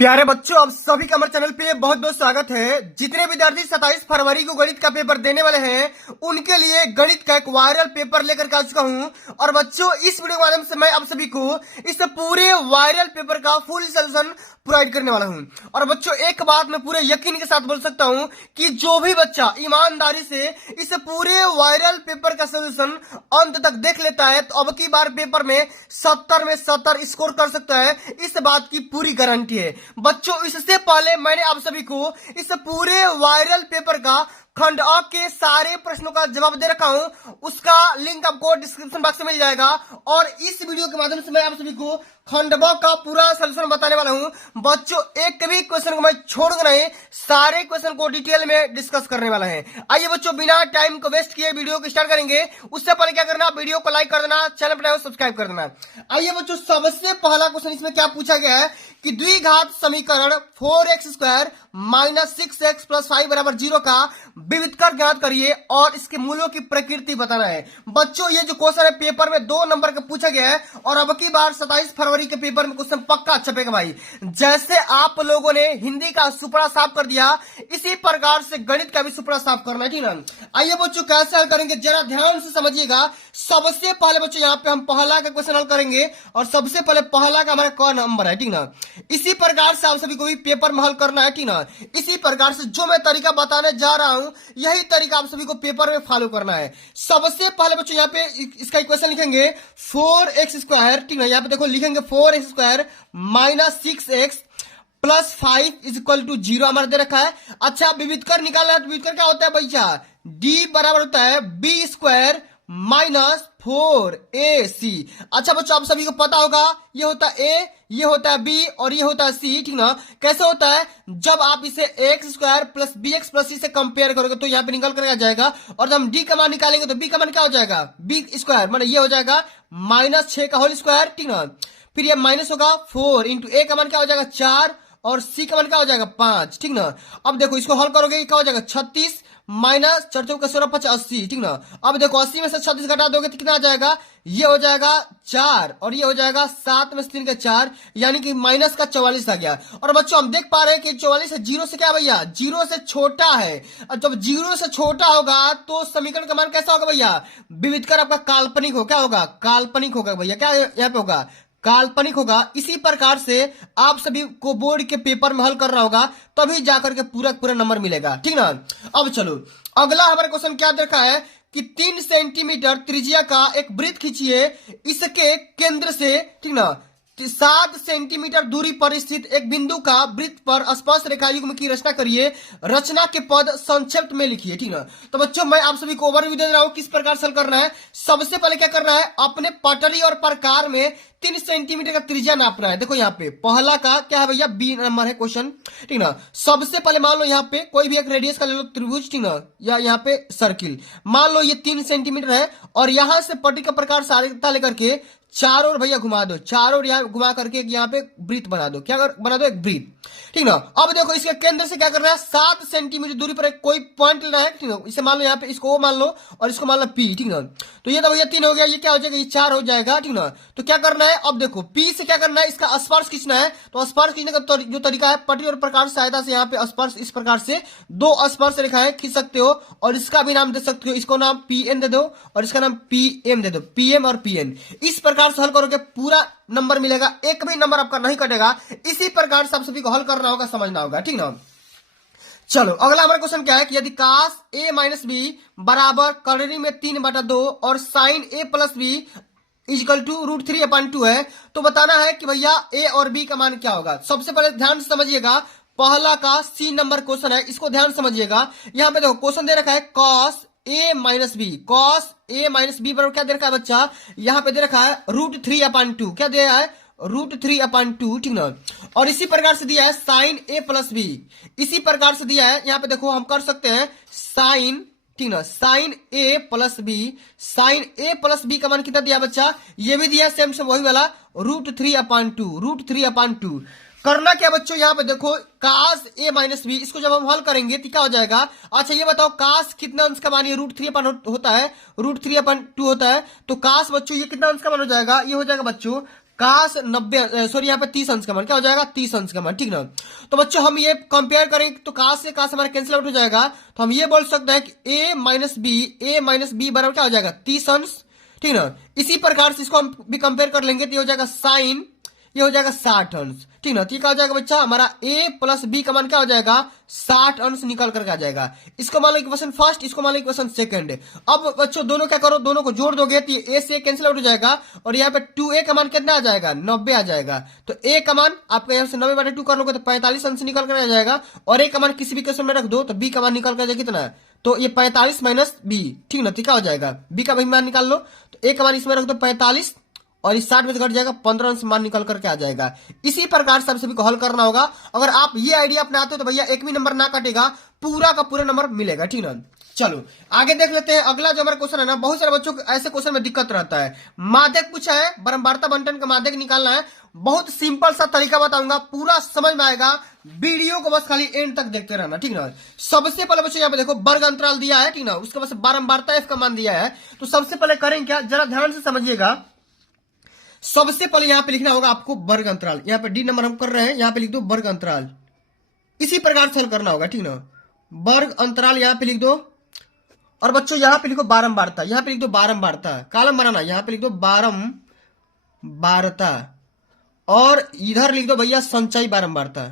प्यारे बच्चों, आप सभी का हमारे चैनल पे बहुत बहुत स्वागत है। जितने विद्यार्थी 27 फरवरी को गणित का पेपर देने वाले हैं उनके लिए गणित का एक वायरल पेपर लेकर के आ चुका हूं। और बच्चों, इस वीडियो के माध्यम से मैं आप सभी को इस पूरे वायरल पेपर का फुल सोल्यूशन प्रोवाइड करने वाला हूं। और बच्चों, एक बात मैं पूरे यकीन के साथ बोल सकता हूं कि जो भी बच्चा ईमानदारी से इस पूरे वायरल पेपर का सोल्यूशन अंत तक देख लेता है तो अब की बार पेपर में 70 में 70 स्कोर कर सकता है। इस बात की पूरी गारंटी है। बच्चों, इससे पहले मैंने आप सभी को इस पूरे वायरल पेपर का खंड अ के सारे प्रश्नों का जवाब दे रखा हूं। उसका लिंक आपको डिस्क्रिप्शन बॉक्स में मिल जाएगा। और इस वीडियो के माध्यम से मैं आप सभी को खंड ब का पूरा सलूशन बताने वाला हूं। बच्चों, एक भी क्वेश्चन को मैं छोड़ूंगा नहीं, सारे क्वेश्चन को डिटेल में डिस्कस करने वाला है। आइए बच्चों, बिना टाइम को वेस्ट किए वीडियो को स्टार्ट करेंगे। उससे पहले क्या करना, वीडियो को लाइक कर देना, चैनल पर सब्सक्राइब कर देना। आइए बच्चों, सबसे पहला क्वेश्चन इसमें क्या पूछा गया है कि द्विघात समीकरण 4x² - 6x + 5 = 0 का विविधकर ज्ञात करिए और इसके मूल्यों की प्रकृति बताना है। बच्चों, ये जो क्वेश्चन है पेपर में 2 नंबर का पूछा गया है और अब की बार 27 फरवरी के पेपर में क्वेश्चन पक्का छपेगा भाई। जैसे आप लोगों ने हिंदी का सुपड़ा साफ कर दिया, इसी प्रकार से गणित का भी सुपड़ा साफ करना है, ठीक ना। आइए बच्चों, कैसे हल करेंगे जरा ध्यान से समझिएगा। सबसे पहले बच्चों यहाँ पे हम पहला का क्वेश्चन हल करेंगे और सबसे पहले पहला का हमारा क नंबर है, ठीक ना। इसी प्रकार से आप सभी को भी पेपर में हल करना है, ठीक ना। इसी प्रकार से जो मैं तरीका बताने जा रहा हूं यही तरीका आप सभी को पेपर में फॉलो करना है। सबसे पहले बच्चों यहाँ पे इसका इक्वेशन लिखेंगे 4x², ठीक ना। यहाँ पे देखो लिखेंगे 4x² - 6x + 5 = 0 हमारा दे रखा है। अच्छा, विविधकर निकालना है तो विविधकर क्या होता है भैया, d बराबर होता है b² - 4ac। अच्छा बच्चों, आप सभी को पता होगा ये होता है a, ये होता है b और ये होता है c, ठीक ना। कैसे होता है, जब आप इसे x² + bx + c से कंपेयर करोगे तो यहाँ पे निकल कर आ जाएगा। और जब हम d का मान निकालेंगे तो b का मान क्या हो जाएगा, b² माने ये हो जाएगा -6 का होल स्क्वायर, ठीक ना। फिर ये माइनस होगा 4 इंटू a का मान क्या हो जाएगा 4 और c का मान क्या हो जाएगा 5, ठीक ना। अब देखो इसको हल करोगे क्या हो जाएगा 36 माइनस 4 × 16 = 80, ठीक ना। अब देखो 80 में से 36 घटा दोगे तो कितना आ जाएगा, ये हो जाएगा 4 और ये हो जाएगा 7 में से 3 का 4, यानी कि माइनस का 44 आ गया। और बच्चों हम देख पा रहे हैं कि 44 है 0 से क्या भैया, 0 से छोटा है। और जब 0 से छोटा होगा तो समीकरण का मान कैसा होगा भैया, विविधकर आपका काल्पनिक हो, क्या होगा, काल्पनिक होगा भैया। क्या यहाँ पे होगा, काल्पनिक होगा। इसी प्रकार से आप सभी को बोर्ड के पेपर में हल करना होगा, तभी जाकर के पूरा पूरा नंबर मिलेगा, ठीक ना। अब चलो अगला हमारा क्वेश्चन क्या देखा है कि 3 सेंटीमीटर त्रिज्या का एक वृत्त खींचिए, इसके केंद्र से, ठीक ना, 7 सेंटीमीटर दूरी पर स्थित एक बिंदु का वृत्त पर स्पर्श रेखा युग्म की रचना करिए। रचना के पद संक्षिप्त में लिखिए, ठीक ना। तो बच्चों मैं आप सभी को ओवरव्यू दे रहा हूं किस प्रकार से हल करना है। सबसे पहले क्या करना है, अपने पटरी और प्रकार में 3 सेंटीमीटर का त्रिज्या नापना है। देखो यहाँ पे पहला का क्या है भैया, बी नंबर है क्वेश्चन, ठीक ना। सबसे पहले मान लो यहाँ पे कोई भी एक रेडियस का ले लो त्रिभुज, ठीक ना, या यहाँ पे सर्किल मान लो ये 3 सेंटीमीटर है और यहां से पटरी का प्रकार सारिता लेकर के चारों ओर भैया घुमा दो, चारों ओर यहाँ घुमा करके यहाँ पे वृत्त बना दो, क्या बना दो, एक वृत्त, ठीक ना। अब देखो इसके केंद्र से क्या करना है, 7 सेंटीमीटर दूरी पर एक कोई पॉइंट लेना है, ठीक ना। इसे मान लो यहाँ पे इसको मान लो और इसको मान लो P, ठीक ना। तो ये तो भैया 3 हो गया, ये क्या हो जाएगा, ये 4 हो जाएगा, ठीक ना। तो क्या करना है, अब देखो P से क्या करना है, इसका स्पर्श खींचना है। तो स्पर्श खींचने का जो तरीका है, पटरी और प्रकार की सहायता से यहाँ पे स्पर्श इस प्रकार से 2 स्पर्श रेखाएं खींच सकते हो और इसका भी नाम दे सकते हो, इसको नाम PN दे दो और इसका नाम PM दे दो, PM और PN। इस प्रकार से हल करोगे पूरा नंबर मिलेगा, एक भी नंबर आपका नहीं कटेगा। इसी प्रकार से आप सभी को हल करना होगा, समझना होगा, ठीक ना। चलो अगला हमारा क्वेश्चन क्या है कि यदि cos a - b बराबर करनी में 3/2 और sin a + b = √3/2 है तो बताना है कि भैया a और b का मान क्या होगा। सबसे पहले ध्यान से समझिएगा, पहला का C नंबर क्वेश्चन है, इसको ध्यान समझिएगा। यहाँ पे देखो क्वेश्चन दे रखा है cos a - b, cos a - b बराबर क्या दे रखा है बच्चा, यहाँ पे दे रखा है √3/2, क्या दिया है, √3/2, ठीक ना। और इसी प्रकार से दिया है sin a + b, इसी प्रकार से दिया है। यहाँ पे देखो हम कर सकते हैं sin, ठीक ना, sin a + b, sin a + b का मान कितना दिया बच्चा, ये भी दिया सेम से वही वाला √3/2। करना क्या बच्चों, यहाँ पे देखो cos a - b, इसको जब हम हल करेंगे तो क्या हो जाएगा। अच्छा ये बताओ cos कितना अंश का मान, ये √3 होता है, √3/2 होता है। तो cos बच्चों ये कितना अंश का मान हो जाएगा, ये हो जाएगा बच्चों काश 90 सॉरी यहाँ पे 30 अंश का मान क्या हो जाएगा 30 अंश का मान, ठीक ना। तो बच्चों हम ये कंपेयर करें तो काश से काश हमारा कैंसिल आउट हो जाएगा, तो हम ये बोल सकते हैं कि ए माइनस बी बराबर क्या हो जाएगा 30 अंश, ठीक ना। इसी प्रकार से इसको हम भी कंपेयर कर लेंगे तो ये हो जाएगा साइन, ये हो जाएगा 60 अंश, ठीक ना। तो ये क्या हो जाएगा बच्चा हमारा a प्लस बी का मान क्या हो जाएगा 60 अंश निकल करके आ जाएगा। इसको मान लो इक्वेशन फर्स्ट, इसको मान लो इक्वेशन सेकंड। अब बच्चों दोनों क्या करो, दोनों को जोड़ दोगे तो ये a से कैंसिल आउट हो जाएगा और यहाँ पे 2a का मान कितना आ जाएगा 90 आ जाएगा। तो a का मान आपका यहाँ से 90/2 कर लोगे तो 45 अंश निकल कर आ जाएगा और a का मान किसी भी क्वेश्चन में रख दो तो b का मान निकल कर जाएगा कितना, तो ये 45 माइनस बी, ठीक ना। तो क्या हो जाएगा b का भी मान निकाल लो तो a का मान इसमें रख दो 45 और इस 60 में से घट जाएगा 15 अंश मान निकल करके आ जाएगा। इसी प्रकार से आप सभी को हल करना होगा। अगर आप ये आइडिया अपनाते हो तो भैया एक भी नंबर ना कटेगा, पूरा का पूरा नंबर मिलेगा, ठीक ना। चलो आगे देख लेते हैं अगला जो हमारा क्वेश्चन है ना। बहुत सारे बच्चों को ऐसे क्वेश्चन में दिक्कत रहता है, माध्यक पूछा है, बारंबारता बंटन का माध्यक निकालना है। बहुत सिंपल सा तरीका बताऊंगा, पूरा समझ में आएगा, वीडियो को बस खाली एंड तक देखते रहना, ठीक ना। सबसे पहले बच्चों यहाँ पे देखो वर्ग अंतराल दिया है, ठीक ना, उसके बाद बारंबारता एफ का मान दिया है। तो सबसे पहले करें क्या, जरा ध्यान से समझिएगा। सबसे पहले यहां पे लिखना होगा आपको वर्ग अंतराल, यहां पे डी नंबर हम कर रहे हैं, यहां पे लिख दो वर्ग अंतराल। इसी प्रकार से हल करना होगा, ठीक ना। वर्ग अंतराल यहां पे लिख दो और बच्चों यहां पे लिखो बारंबारता, यहां पे लिख दो बारंबारता, कॉलम बनाना, यहां पे लिख दो बारंबारता और इधर लिख दो भैया संचयी बारंबारता,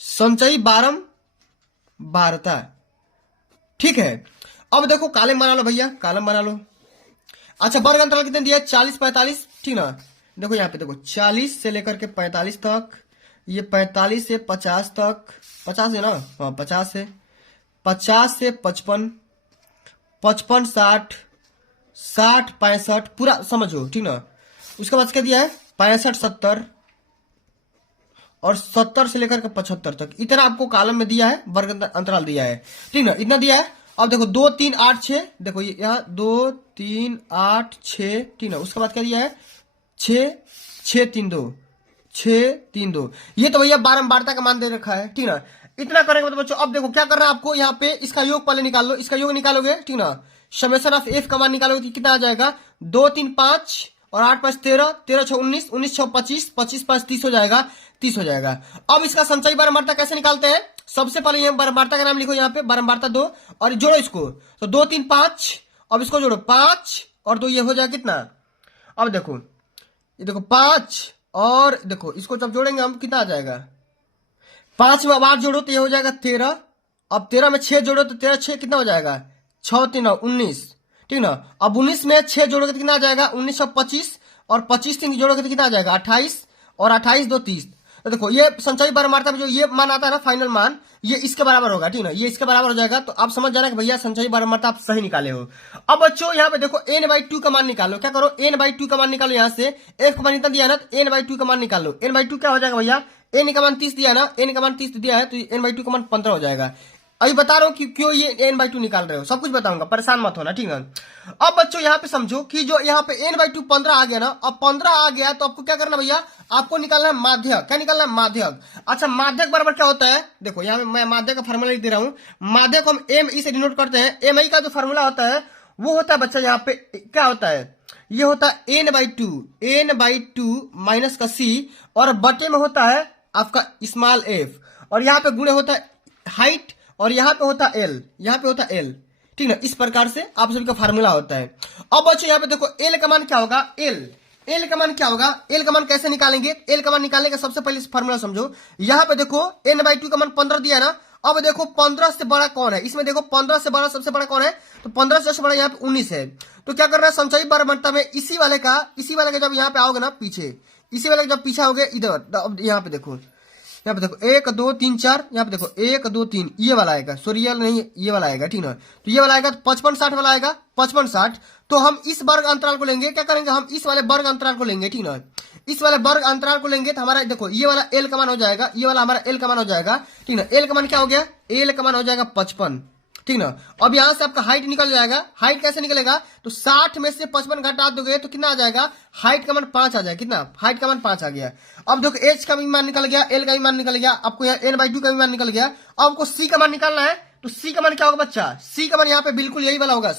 संचयी बारंबारता, ठीक है। अब देखो कॉलम बना लो भैया, कॉलम बना लो। अच्छा वर्ग अंतराल कितने दिया 40 45, ठीक ना। देखो यहाँ पे देखो 40 से लेकर के 45 तक, ये 45 से 50 तक, 50 है ना, हाँ 50 है, 50 से 55, 55 60, 60 65 पूरा समझो, ठीक ना। उसके बाद क्या दिया है 65 70 और 70 से लेकर के 75 तक, इतना आपको कॉलम में दिया है, वर्ग अंतराल दिया है, ठीक ना, इतना दिया है। अब देखो 2 3 8 6, देखो ये यहाँ 2 3 8 6, ठीक ना। उसके बाद क्या दिया है 6 6 3 2, 6 3 2, ये तो भैया बारंबारता का मान दे रखा है, ठीक ना। इतना करेंगे तो बच्चों अब देखो क्या करना है आपको, यहाँ पे इसका योग पहले निकाल लो, इसका योग निकालोगे, ठीक ना। समेशन ऑफ एफ का मान निकालोगे तो कितना आ जाएगा 2 3 5 और 8 5 13, 13 6 19, 19 6 25, 25 5 30 हो जाएगा, 30 हो जाएगा। अब इसका संचयी बारंबारता कैसे निकालते हैं, सबसे पहले ये बारंबारता का नाम लिखो यहाँ पे, बारंबारता 2 और जोड़ो इसको, तो 2 3 5, अब इसको जोड़ो 5 और 2, ये हो जाएगा कितना, अब देखो ये देखो 5 और देखो इसको जब जोड़ेंगे हम कितना आ जाएगा, 5 में अब 8 जोड़ो तो ये हो जाएगा 13, अब 13 में 6 जोड़ो तो 13 6 कितना हो जाएगा 6 3 19, ठीक ना। अब 19 में 6 जोड़ोगे तो कितना आ जाएगा 19 25 और 25 3 जोड़ोगे तो कितना आ जाएगा 28 और 28 2 30। तो देखो ये संचयी बारंबारता में जो ये मान आता है ना फाइनल मान, ये इसके बराबर होगा, ठीक ना, ये इसके बराबर हो जाएगा। तो आप समझ जाना कि भैया संचयी बारंबारता आप सही निकाले हो। अब बच्चों यहाँ पे देखो n/2 का मान निकालो, क्या करो n/2 का मान निकालो, यहाँ से f का मान इतना दिया ना तो n/2 का मान निकालो। n/2 क्या हो जाएगा भैया, n का मान 30 दिया ना, n का मान 30 दिया है तो n/2 का मान 15 हो जाएगा। अभी बता रहा हूं कि क्यों ये n/2 निकाल रहे हो, सब कुछ बताऊंगा, परेशान मत होना, ठीक है। अब बच्चों यहाँ पे समझो कि जो यहाँ पे n/2 15 आ गया ना, अब 15 आ गया तो आपको क्या करना भैया, आपको निकालना है माध्यक, क्या निकालना है माध्यक। अच्छा माध्यक बराबर क्या होता है, देखो यहाँ पे मैं माध्यक का फार्मूला लिख दे रहा हूँ, माध्यक को हम MI से डिनोट करते हैं। MI का जो फार्मूला होता है वो होता है बच्चा यहाँ पे क्या होता है, ये होता है n/2 माइनस का c और बटे में होता है आपका स्मॉल f और यहाँ पे गुणे होता है हाइट और यहाँ पे होता है L, यहाँ पे होता है L, ठीक ना। इस प्रकार से आप सभी का फार्मूला होता है। अब बच्चों यहाँ पे देखो L का मान क्या होगा, L का मान क्या होगा, L का मान कैसे निकालेंगे, L का मान निकालने का सबसे पहले फार्मूला समझो। यहाँ पे देखो n/2 का मान 15 दिया ना, अब देखो 15 से बड़ा कौन है, इसमें देखो 15 से बड़ा सबसे बड़ा कौन है, तो 15 से बड़ा यहाँ पे 19 है। तो क्या करना है संचयी बारंबारता में इसी वाले का जब यहाँ पे आओगे ना पीछे, इसी वाले का जब पीछे आओगे इधर, यहाँ पे देखो 1 2 3 4, यहाँ पे देखो 1 2 3, ये वाला आएगा, सॉरी नहीं ये वाला आएगा, ठीक ना। तो ये वाला आएगा तो 55 60 वाला आएगा, 55 60। तो हम इस वर्ग अंतराल को लेंगे, क्या करेंगे हम इस वाले वर्ग अंतराल को लेंगे, ठीक ना। इस वाले वर्ग अंतराल को लेंगे तो हमारा देखो ये वाला L का मान हो जाएगा, ये वाला हमारा L का मान हो जाएगा, ठीक ना। L का मान क्या हो गया, L का मान हो जाएगा 55, ठीक ना। अब यहां से आपका हाइट निकल जाएगा, हाइट कैसे निकलेगा, तो 60 में से 55 घटा दोगे तो कितना आ जाएगा, हाइट का मान 5 आ जाएगा, कितना हाइट का मान 5 आ गया। अब देखो H का भी मान निकल गया, L का भी मान निकल गया, आपको यहाँ n/2 का भी मान निकल गया। अब आपको C का मान निकालना है, तो सी का मान क्या होगा बच्चा, सी का मान यहाँ पे बिल्कुल यही वाला होगा,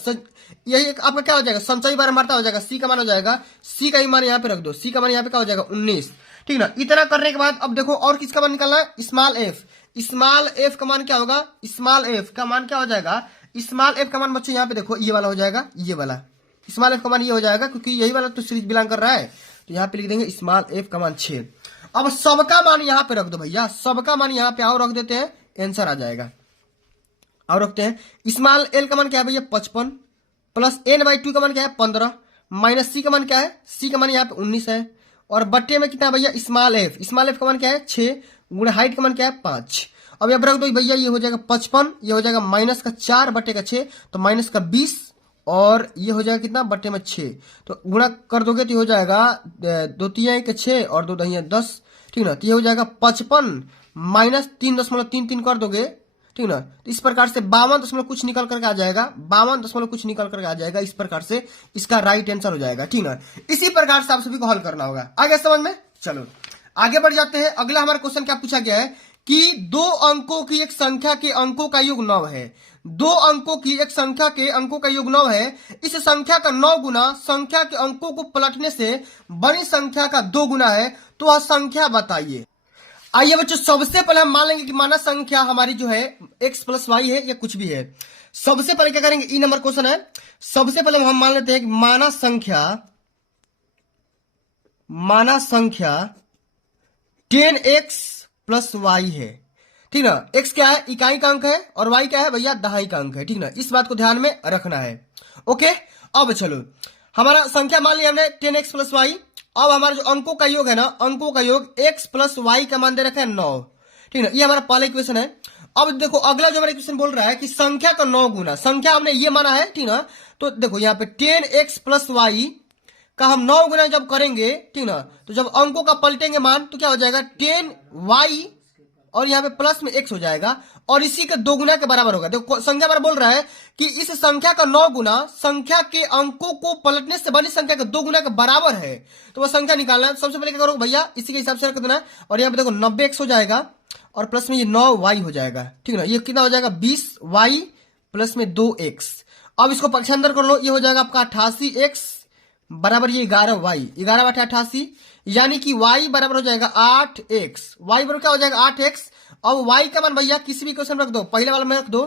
यही आपका क्या हो जाएगा, संचयी बारंबारता हो जाएगा, सी का मान हो जाएगा, सी का ही मान यहाँ पे रख दो, सी का मान यहाँ पे क्या हो जाएगा 19। ठीक ना, इतना करने के बाद अब देखो और किसका मान निकालना है, स्मॉल एफ। स्मॉल एफ का मान क्या होगा, स्मॉल एफ का मान क्या हो जाएगा, स्मॉल एफ का मान बच्चों यहाँ पे देखो ये वाला हो जाएगा, ये वाला स्मॉल एफ का मान ये हो जाएगा, क्योंकि यही वाला तो सीरीज बिलोंग कर रहा है, तो यहाँ पे लिख देंगे स्मॉल एफ का मान 6। अब सबका मान यहाँ पे रख दो भैया, सबका मान यहाँ पे आओ रख देते हैं, आंसर आ जाएगा। और रखते हैं स्मॉल एल का मान क्या है भैया 55, प्लस n/2 का मान क्या है 15, माइनस सी का मान क्या है, सी का मान यहाँ पे 19 है, और बट्टे में कितना भैया स्मॉल एफ का मान क्या है 6, गुणे हाइट का मान क्या है 5। अब यहाँ रख दो भैया, ये हो जाएगा 55, ये हो जाएगा माइनस का 4 बट्टे का 6, तो माइनस का 20, और ये हो जाएगा कितना बट्टे में 6, तो गुणा कर दोगे तो हो जाएगा 2 तिहाई के 6 और 2 दहिया 10। ठीक ना, तो ये हो जाएगा 55 माइनस 3.33 कर दोगे, ठीक ना, तो इस प्रकार से 52 दशमलव कुछ निकल करके आ जाएगा, 52 दशमलव कुछ निकल करके आ जाएगा, इस प्रकार से इसका राइट आंसर हो जाएगा। ठीक ना, इसी प्रकार से आप सभी को हल करना होगा। आगे समझ में, चलो आगे बढ़ जाते हैं। अगला हमारा क्वेश्चन क्या पूछा गया है कि 2 अंकों की एक संख्या के अंकों का योग 9 है, 2 अंकों की एक संख्या के अंकों का योग 9 है, इस संख्या का 9 गुना संख्या के अंकों को पलटने से बड़ी संख्या का 2 गुना है, तो वह संख्या बताइए। आइए बच्चों, सबसे पहले हम मान लेंगे कि माना संख्या हमारी जो है x प्लस वाई है या कुछ भी है। सबसे पहले क्या करेंगे, ई नंबर क्वेश्चन है, सबसे पहले हम मान लेते हैं कि माना संख्या 10x प्लस वाई है। ठीक ना, x क्या है, इकाई का अंक है, और y क्या है भैया दहाई का अंक है। ठीक ना, इस बात को ध्यान में रखना है। ओके, अब चलो हमारा संख्या मान लिया हमने 10x प्लस वाई। अब हमारा जो अंकों का योग है ना, अंकों का योग x प्लस वाई का मान दे रखा है 9। ठीक ना, ये हमारा पहला इक्वेशन है। अब देखो अगला जो हमारा इक्वेशन बोल रहा है कि संख्या का 9 गुना, संख्या हमने ये माना है। ठीक ना, तो देखो यहाँ पे 10x प्लस वाई का हम 9 गुना जब करेंगे, ठीक ना, तो जब अंकों का पलटेंगे मान तो क्या हो जाएगा 10y और यहाँ पे प्लस में x हो जाएगा, और इसी के 2 गुना के बराबर होगा। देखो संख्या हमारा बोल रहा है कि इस संख्या का 9 गुना संख्या के अंकों को पलटने से बनी संख्या के 2 गुना के बराबर है, तो वह संख्या निकालना है। सबसे पहले क्या करो भैया, इसी के हिसाब से रख देना, और यहाँ पे देखो 90x हो जाएगा और प्लस में ये 9y हो जाएगा। ठीक ना, ये कितना हो जाएगा 20y प्लस में 2x। अब इसको पक्षांतर कर लो, ये हो जाएगा आपका 88x बराबर ये 11y, 11 बटा 88, यानी कि y बराबर हो जाएगा 8x, y बराबर क्या हो जाएगा 8x। अब y का मान भैया किसी भी क्वेश्चन रख दो, पहले वाला में रख दो,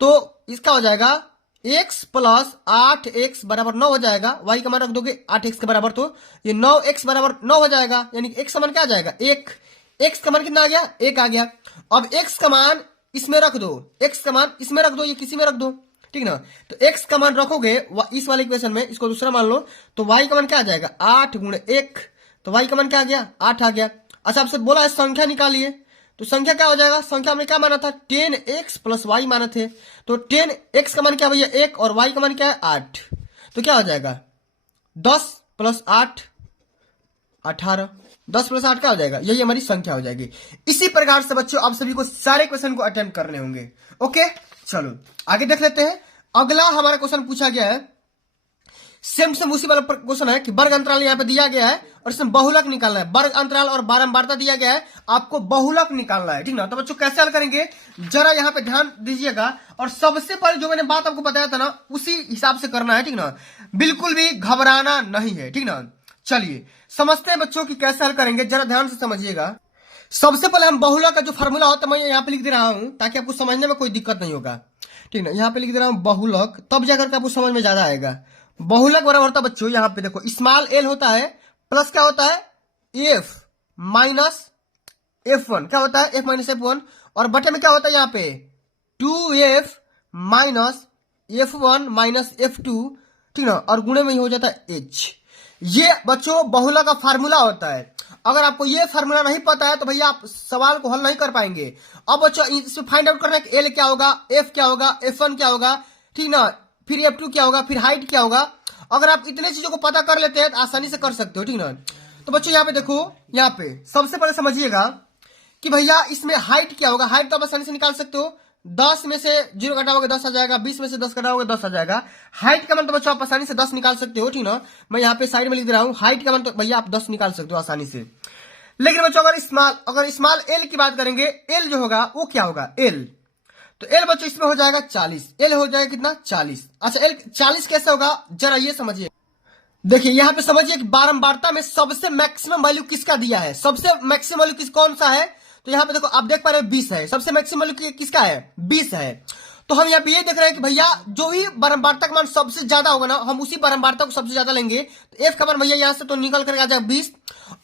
तो इसका हो जाएगा x प्लस 8x बराबर 9 हो जाएगा। y का मान रख दोगे 8x के बराबर, तो ये 9x बराबर 9 हो जाएगा, यानी कि x का मान क्या आ जाएगा 1। x का मान कितना आ गया 1 आ गया। अब x का मान इसमें रख दो, x का मान इसमें रख दो, ये किसी में रख दो। ठीक ना, तो x का मान रखोगे इस वाले इक्वेशन में, इसको दूसरा मान लो, तो y का मान क्या आ जाएगा 8 गुणे 1, तो y का मान क्या आ गया 8 आ गया। अच्छा आपसे बोला है संख्या निकालिए, तो संख्या क्या हो जाएगा, संख्या हमने क्या माना था 10x प्लस वाई माना थे, तो 10x का मान क्या भैया 1 और y का मान क्या है 8, तो क्या हो जाएगा 10 प्लस 8 18, 10 प्लस 8 क्या हो जाएगा, यही हमारी संख्या हो जाएगी। इसी प्रकार से बच्चों आप सभी को सारे क्वेश्चन को अटेम्प्ट करने होंगे। ओके, चलो आगे देख लेते हैं। अगला हमारा क्वेश्चन पूछा गया है, सेम उसी वाला क्वेश्चन है कि वर्ग अंतराल यहाँ पे दिया गया है और इसमें बहुलक निकालना है। वर्ग अंतराल और बारंबारता दिया गया है, आपको बहुलक निकालना है। ठीक ना, तो बच्चों कैसे हल करेंगे जरा यहाँ पे ध्यान दीजिएगा, और सबसे पहले जो मैंने बात आपको बताया था ना उसी हिसाब से करना है। ठीक ना, बिल्कुल भी घबराना नहीं है। ठीक ना, चलिए समझते हैं बच्चों की कैसे हल करेंगे, जरा ध्यान से समझिएगा। सबसे पहले हम बहुलक का जो फार्मूला होता है मैं यहाँ पे लिख दे रहा हूं ताकि आपको समझने में कोई दिक्कत नहीं होगा। ठीक ना, यहाँ पे लिख दे रहा हूं बहुलक, तब जाकर के आपको समझ में ज्यादा आएगा। बहुलक बराबर होता है बच्चों, यहाँ पे देखो स्मॉल एल होता है प्लस क्या होता है एफ माइनस F1, क्या होता है F माइनस F1, और बटे में क्या होता है यहाँ पे 2F minus F1 minus F2। ठीक ना, और गुणे में ही हो जाता है H। ये बच्चों बहुलक का फार्मूला होता है। अगर आपको ये फार्मूला नहीं पता है तो भैया आप सवाल को हल नहीं कर पाएंगे। अब बच्चों इसमें फाइंड आउट करना है कि एल क्या होगा, एफ क्या होगा, F1 क्या होगा, ठीक ना, फिर F2 क्या होगा, फिर हाइट क्या होगा। अगर आप इतने चीजों को पता कर लेते हैं तो आसानी से कर सकते हो। ठीक ना, तो बच्चों यहाँ पे देखो, यहाँ पे सबसे पहले समझिएगा कि भैया इसमें हाइट क्या होगा। हाइट तो आप आसानी से निकाल सकते हो, 10 में से 0 घटाओगे 10 आ जाएगा, 20 में से 10 घटाओगे 10 आ जाएगा। हाइट का मान तो बच्चों आप आसानी से 10 निकाल सकते हो। ठीक ना, मैं यहाँ पे साइड में लिख दे रहा हूँ, हाइट का मान तो भैया आप 10 निकाल सकते हो आसानी से। लेकिन बच्चों अगर स्मॉल एल की बात करेंगे, एल जो होगा वो क्या होगा एल, तो एल बच्चों इसमें हो जाएगा 40। एल हो जाएगा कितना 40। अच्छा एल 40 कैसे होगा जरा ये समझिए। देखिए यहाँ पे समझिए कि बारंबारता में सबसे मैक्सिमम वैल्यू किसका दिया है, सबसे मैक्सिमम वैल्यू कौन सा है। तो यहाँ पे देखो आप देख पा रहे हो 20 है, सबसे मैक्सिमम वैल्यू किसका है 20 है। तो हम यहाँ पे ये देख रहे हैं कि भैया जो भी बारंबारता का मान सबसे ज्यादा होगा ना हम उसी बारंबारता को सबसे ज्यादा लेंगे। तो एफ का मान भैया यहाँ से तो निकल कर आ जाएगा 20,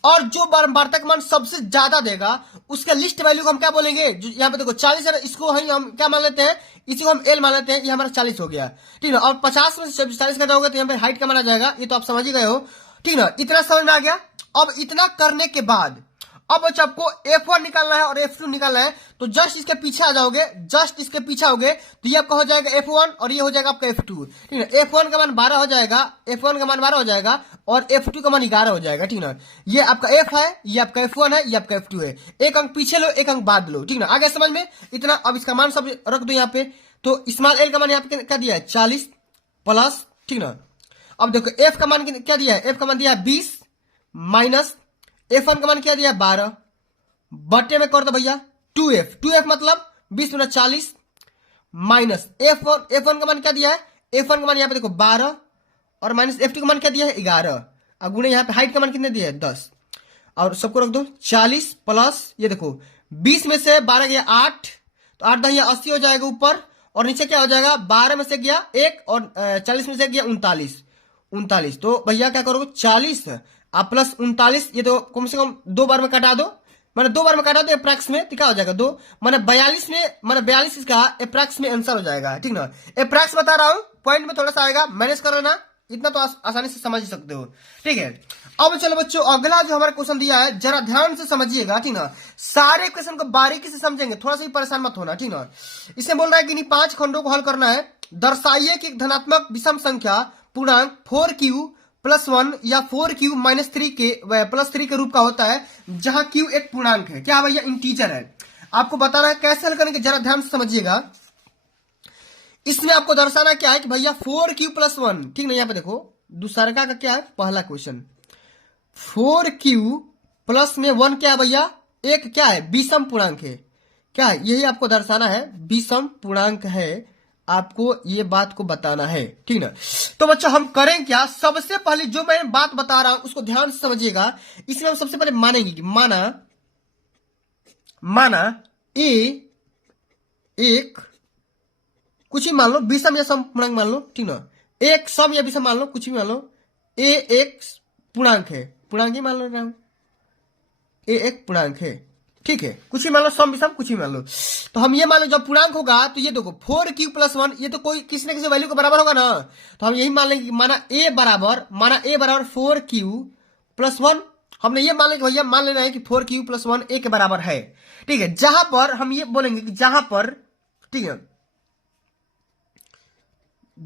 और जो बारंबारता का मान सबसे ज्यादा देगा उसके लिस्ट वैल्यू को हम क्या बोलेंगे, यहाँ पे देखो 40 है, इसको हम क्या मान लेते हैं, इसी को हम एल मान लेते हैं। ये हमारा 40 हो गया, ठीक है। और 50 में से 40 का होगा तो यहाँ पे हाइट का माना जाएगा, ये तो आप समझ ही गए हो, ठीक है। इतना समझ में आ गया। अब इतना करने के बाद अब बच्चों आपको F1 निकालना है और F2 निकालना है। तो जस्ट इसके पीछे आ जाओगे, जस्ट इसके पीछे आओगे तो ये आपका हो जाएगा F1 और ये हो जाएगा आपका F2, ठीक है। F1 का मान 12 हो जाएगा, F1 का मान 12 हो जाएगा और F2 का मान 11 हो जाएगा, ठीक है। ये आपका F है, ये आपका F1 है, ये आपका F2 है। एक अंक पीछे लो, एक अंक बाद लो, ठीक है। आगे समझ में इतना। अब इसका मान सब रख दो यहाँ पे। तो स्मॉल एल का मान यहाँ पे क्या दिया है 40 प्लस, ठीक है। अब देखो एफ का मान क्या दिया है, एफ का मान दिया है 20 माइनस F1 का मान क्या दिया 12 बटे में कर दो भैया 2F। 2F मतलब 20 गुना 40 माइनस F1 का मान क्या दिया है, F1 का मान यहाँ पे देखो 12 और माइनस F2 का मान क्या दिया है 11। अब गुणे यहाँ पे हाइट का मान कितने दिया है 10 और सबको रख दो 40 प्लस ये देखो 20 में से 12 गया 8, तो 8 10 80 हो जाएगा ऊपर, और नीचे क्या हो जाएगा 12 में से गया 1 और 40 में से गया 39। तो भैया क्या करोगे 40 आप प्लस 39, ये तो कम से कम 2 बार में कटा दो, मैंने 2 बार में काटा तो अप्रैक्स में क्या हो जाएगा 2 मैंने 42 में, मैंने 42 इसका अप्रैक्स में आंसर हो जाएगा, ठीक ना। अप्रैक्स बता रहा हूं, पॉइंट में थोड़ा सा आएगा, मैनेज कर लेना, इतना तो आसानी से समझ सकते हो, ठीक है। अब चलो बच्चों अगला जो हमारा क्वेश्चन दिया है जरा ध्यान से समझिएगा, ठीक ना। सारे क्वेश्चन को बारीकी से समझेंगे, थोड़ा सा भी परेशान मत होना, ठीक ना। इसमें बोल रहा है कि इन 5 खंडों को हल करना है। दर्शाइए कि धनात्मक विषम संख्या पूर्णांक 4q प्लस 1 या 4q माइनस 3 के प्लस 3 के रूप का होता है जहां q एक पूर्णांक है। क्या भैया इंटीजर है। आपको बताना है कैसे हल करेंगे, जरा ध्यान से समझिएगा। इसमें आपको दर्शाना क्या है कि भैया 4q प्लस 1, ठीक ना। यहाँ पे देखो दूसरा का क्या है पहला क्वेश्चन, 4q प्लस में 1 क्या है भैया, एक क्या है विषम पूर्णांक है, क्या है यही आपको दर्शाना है, विषम पूर्णांक है, आपको ये बात को बताना है, ठीक ना। तो बच्चों हम करें क्या, सबसे पहले जो मैं बात बता रहा हूं उसको ध्यान से समझिएगा। इसमें हम सबसे पहले मानेंगे कि माना ए एक कुछ भी मान लो, विषम या सम पूर्णांक मान लो, ठीक ना। एक सम या विषम मान लो, कुछ भी मान लो, ए एक पूर्णांक है, पूर्णांक ही मान लो ना, ए एक पूर्णांक है, ठीक है। कुछ भी मान लो, सम विषम कुछ भी मान लो। तो हम ये मान लो जब पूर्णांक होगा तो ये देखो 4q प्लस 1 ये तो कोई किसी न किसी वैल्यू के बराबर होगा ना। तो हम यही मान लेंगे कि माना a बराबर 4q प्लस 1, हमने ये मान लिया भैया मान लेना है कि 4q प्लस 1 a के बराबर है, ठीक है। जहां पर हम ये बोलेंगे कि जहां पर, ठीक है,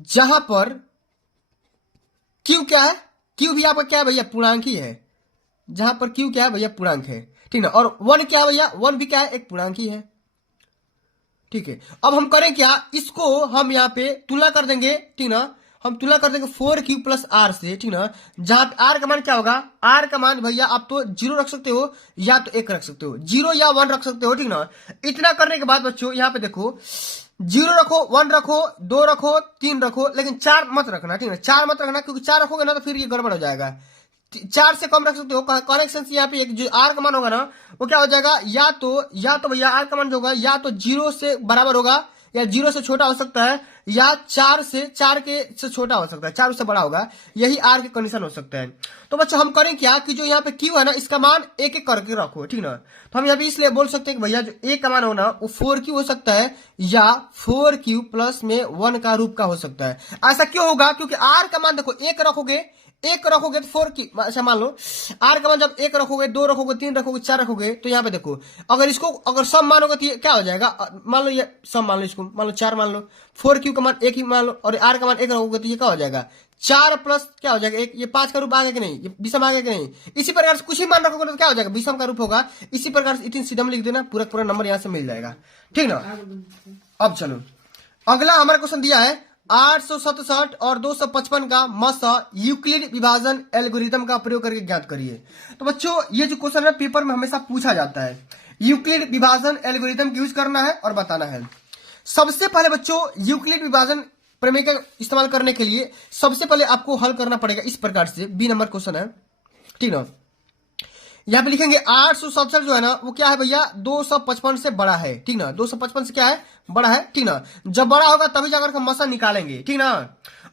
जहां पर q क्या है, q भी आपका क्या है भैया पूर्णांक ही है, जहां पर q क्या है भैया पूर्णांक है, ठीक ना। और 1 क्या है भैया, 1 भी क्या है एक पूर्णांक ही है, ठीक है। अब हम करें क्या, इसको हम यहाँ पे तुलना कर देंगे, ठीक ना। हम तुलना कर देंगे 4q प्लस r से, ठीक ना। जहां पे r का मान क्या होगा, r का मान भैया आप तो 0 रख सकते हो या तो 1 रख सकते हो, 0 या 1 रख सकते हो, ठीक ना। इतना करने के बाद बच्चों यहाँ पे देखो 0 रखो, 1 रखो, 2 रखो, 3 रखो, लेकिन 4 मत रखना, ठीक है। 4 मत रखना क्योंकि 4 रखोगे ना तो फिर ये गड़बड़ हो जाएगा। 4 से कम रख सकते हो। करेक्शन यहाँ पे एक जो आर का मान होगा ना वो क्या हो जाएगा, या तो भैया आर का मान जो होगा या तो 0 से बराबर होगा या 0 से छोटा हो सकता है, या 4 से छोटा हो सकता है, 4 से बड़ा होगा, यही आर के कंडीशन हो सकता है। तो बच्चों हम करें क्या कि जो यहाँ पे क्यू है ना इसका मान एक एक करके रखो, ठीक ना। तो हम यहाँ पे इसलिए बोल सकते हैं कि भैया जो ए का मान हो ना वो 4q हो सकता है या 4q प्लस में 1 का रूप का हो सकता है। ऐसा क्यों होगा, क्योंकि आर का मान देखो एक रखोगे तो 4 की, अच्छा मान लो आर का मान जब 1 रखोगे, 2 रखोगे, 3 रखोगे, 4 रखोगे, तो यहाँ पे देखो अगर इसको अगर सम मानोगे तो ये क्या हो जाएगा, मान लो ये सम मान लो, इसको मान लो 4 मान लो, 4q का मान 1 ही मान लो और आर का मान 1 रखोगे तो ये क्या हो जाएगा 4 प्लस क्या हो जाएगा 1, ये 5 का रूप आ गया कि नहीं, ये विषम आ गया कि नहीं। इसी प्रकार से कुछ ही मान रखोगे तो क्या हो जाएगा विषम का रूप होगा। इसी प्रकार से 18 सीधा में लिख देना, पूरा नंबर यहाँ से मिल जाएगा, ठीक ना। अब चलो अगला हमारा क्वेश्चन दिया है 867 और 255 का मसा यूक्लिड विभाजन एल्गोरिथम का प्रयोग करके ज्ञात करिए। तो बच्चों ये जो क्वेश्चन है पेपर में हमेशा पूछा जाता है, यूक्लिड विभाजन एल्गोरिथम यूज करना है और बताना है। सबसे पहले बच्चों यूक्लिड विभाजन प्रमेय का इस्तेमाल करने के लिए सबसे पहले आपको हल करना पड़ेगा इस प्रकार से। बी नंबर क्वेश्चन है, ठीक ना। यहाँ पे लिखेंगे 867 जो है ना वो क्या है भैया 255 से बड़ा है, ठीक ना। 255 से क्या है बड़ा है, ठीक ना। जब बड़ा होगा तभी जाकर हम मसा निकालेंगे, ठीक ना।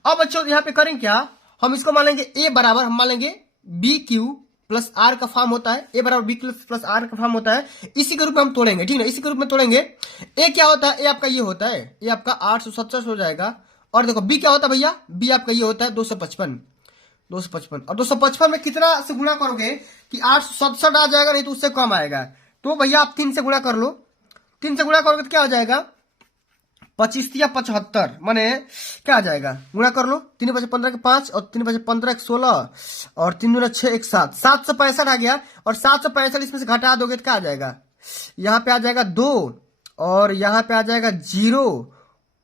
अब बच्चों यहाँ पे करें क्या, हम इसको मान लेंगे ए बराबर हम मान लेंगे बी क्यू प्लस आर का फॉर्म होता है। ए बराबर बी क्यू प्लस आर का फॉर्म होता है। इसी के रूप में हम तोड़ेंगे, ठीक ना। इसी के रूप में तोड़ेंगे। ए क्या होता है, ए आपका ये होता है, ए आपका 867 हो जाएगा। और देखो बी क्या होता है भैया, बी आपका ये होता है 255। 255 और 255 में कितना से गुणा करोगे कि 867 आ जाएगा, नहीं तो उससे कम आएगा। तो भैया आप 3 से गुणा कर लो। 3 से गुणा करोगे तो क्या हो जाएगा 25 या 75 माने क्या आ जाएगा, गुणा कर लो। 3 बजे 15 के 5 और 3 बजे 15 के 16 और 3 दूना 6 1 7 765 आ गया। और 765 इसमें से घटा दोगे तो क्या आ जाएगा, यहाँ पे आ जाएगा 2 और यहाँ पे आ जाएगा 0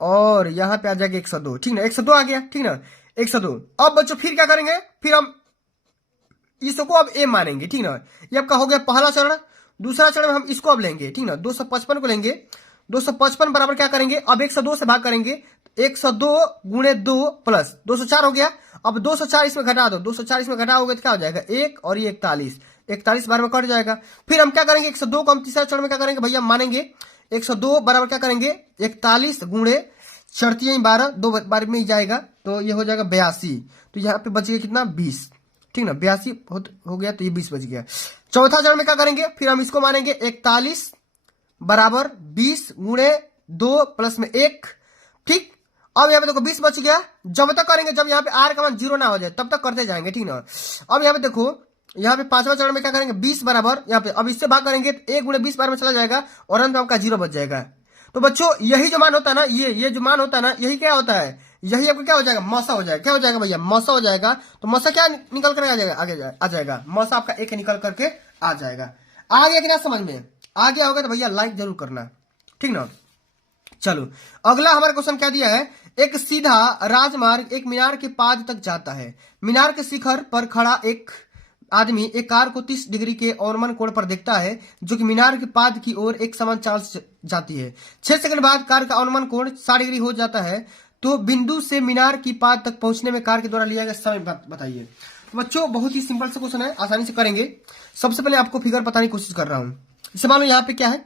और यहाँ पे आ जाएगा 102, ठीक ना। 102 आ गया, ठीक ना, 102। अब बच्चों फिर क्या करेंगे, फिर हम इसको अब ए मानेंगे, ठीक ना। ये आपका हो गया पहला चरण। दूसरा चरण में हम इसको अब लेंगे, ठीक ना, 255 को लेंगे। 255 बराबर क्या करेंगे, अब 102 से भाग करेंगे। 102 गुणे 2 प्लस 204 हो गया। अब 204 इसमें घटा दो, 204 इसमें घटाओगे तो क्या हो जाएगा 1 और ये 41, 41 बार में कट जाएगा। फिर हम क्या करेंगे 102 को हम तीसरा चरण में क्या करेंगे भैया मानेंगे। 102 बराबर क्या करेंगे 41 गुणे 12 दो बार में ही जाएगा तो ये हो जाएगा 82। तो यहाँ पे बच गया कितना 20, ठीक ना। 82 हो गया तो ये 20 बच गया। चौथा चरण में क्या करेंगे, फिर हम इसको मानेंगे 41 बराबर 20 गुणे 2 प्लस में 1, ठीक। अब यहाँ पे देखो 20 बच गया। जब तक करेंगे जब यहाँ पे आर का मान 0 ना हो जाए तब तक करते जाएंगे, ठीक ना। अब यहाँ पे देखो यहाँ पे पांचवा चरण में क्या करेंगे 20 बराबर यहाँ पे अब इससे भाग करेंगे तो 1 गुणे 20 बार में चला जाएगा और अंत में आपका 0 बच जाएगा। तो बच्चों यही जो मान होता है ना, ये जो मान होता है ना, यही क्या होता है, यही आपको क्या हो जाएगा मौसा हो जाएगा। क्या हो जाएगा भैया मौसा हो जाएगा। तो मौसा क्या निकल कर आ जाएगा, आगे आ जाएगा मौसा आपका एक निकल करके आ जाएगा। आ गया कि ना समझ में, आ गया होगा तो भैया लाइक जरूर करना, ठीक ना। चलो अगला हमारा क्वेश्चन क्या दिया है, एक सीधा राजमार्ग एक मीनार के पाद तक जाता है। मीनार के शिखर पर खड़ा एक आदमी एक कार को 30 डिग्री के अवनमन कोण पर देखता है जो कि मीनार के पाद की ओर एक समान चाल से जाती है। 6 सेकंड बाद कार का अवनमन कोण 60 डिग्री हो जाता है। तो बिंदु से मीनार की पाद तक पहुंचने में कार के द्वारा लिया गया समय बताइए। तो बच्चों बहुत ही सिंपल सा क्वेश्चन है, आसानी से करेंगे। सबसे पहले आपको फिगर बताने की कोशिश कर रहा हूं। इसे मान लो यहाँ पे क्या है,